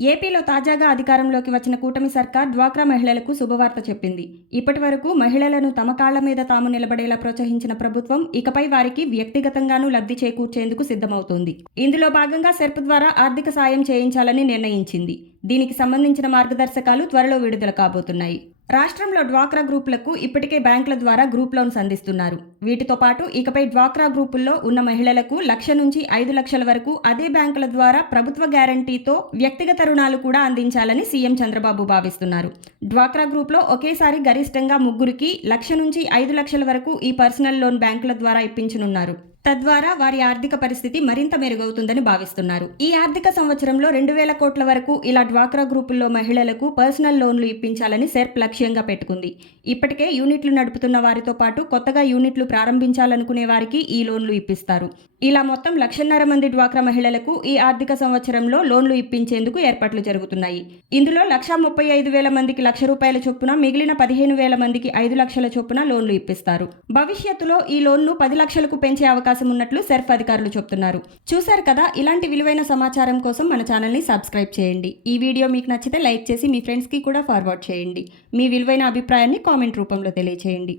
ఏపీలో తాజాగా అధికారంలోకి వచ్చిన కూటమి సర్కార్ డ్వాక్రా మహిళలకు శుభవార్త చెప్పింది. ఇప్పటివరకు మహిళలను తమ కాళ్ల మీద తాము నిలబడేలా ప్రోత్సహించిన ప్రభుత్వం ఇకపై వారికి వ్యక్తిగతంగానూ లబ్ధి చేకూర్చేందుకు సిద్ధమవుతోంది. ఇందులో భాగంగా సెర్ప్ ద్వారా ఆర్థిక సాయం చేయించాలని నిర్ణయించింది. దీనికి సంబంధించిన మార్గదర్శకాలు త్వరలో విడుదల కాబోతున్నాయి. రాష్ట్రంలో డ్వాక్రా గ్రూపులకు ఇప్పటికే బ్యాంకుల ద్వారా గ్రూప్ లోన్స్ అందిస్తున్నారు. వీటితో పాటు ఇకపై డ్వాక్రా గ్రూపుల్లో ఉన్న మహిళలకు 1,00,000 నుంచి 5 లక్షల వరకు అదే బ్యాంకుల ద్వారా ప్రభుత్వ గ్యారంటీతో వ్యక్తిగత రుణాలు కూడా అందించాలని సీఎం చంద్రబాబు భావిస్తున్నారు. డ్వాక్రా గ్రూప్లో ఒకేసారి గరిష్టంగా ముగ్గురికి 1,00,000 నుంచి 5 లక్షల వరకు ఈ పర్సనల్ లోన్ బ్యాంకుల ద్వారా ఇప్పించనున్నారు. తద్వారా వారి ఆర్థిక పరిస్థితి మరింత మెరుగవుతుందని భావిస్తున్నారు. ఈ ఆర్థిక సంవత్సరంలో 2,000 కోట్ల వరకు ఇలా డ్వాక్రా గ్రూపుల్లో మహిళలకు పర్సనల్ లోన్లు ఇప్పించాలని సెర్ప్ లక్ష్యంగా పెట్టుకుంది. ఇప్పటికే యూనిట్లు నడుపుతున్న వారితో పాటు కొత్తగా యూనిట్లు ప్రారంభించాలనుకునే వారికి ఈ లోన్లు ఇప్పిస్తారు. ఇలా మొత్తం 1,50,000 మంది డ్వాక్రా మహిళలకు ఈ ఆర్థిక సంవత్సరంలో లోన్లు ఇప్పించేందుకు ఏర్పాట్లు జరుగుతున్నాయి. ఇందులో 1,35,000 మందికి ₹1,00,000 చొప్పున, మిగిలిన 15,000 మందికి 5 లక్షల చొప్పున లోన్లు ఇప్పిస్తారు. భవిష్యత్తులో ఈ లోన్ను 10 లక్షలకు పెంచే అవకాశం ఉన్నట్లు సెర్ప్ అధికారులు చెబుతున్నారు. చూశారు కదా, ఇలాంటి విలువైన సమాచారం కోసం మన ఛానల్ని సబ్స్క్రైబ్ చేయండి. ఈ వీడియో మీకు నచ్చితే లైక్ చేసి మీ ఫ్రెండ్స్కి కూడా ఫార్వర్డ్ చేయండి. మీ విలువైన అభిప్రాయాన్ని కామెంట్ రూపంలో తెలియచేయండి.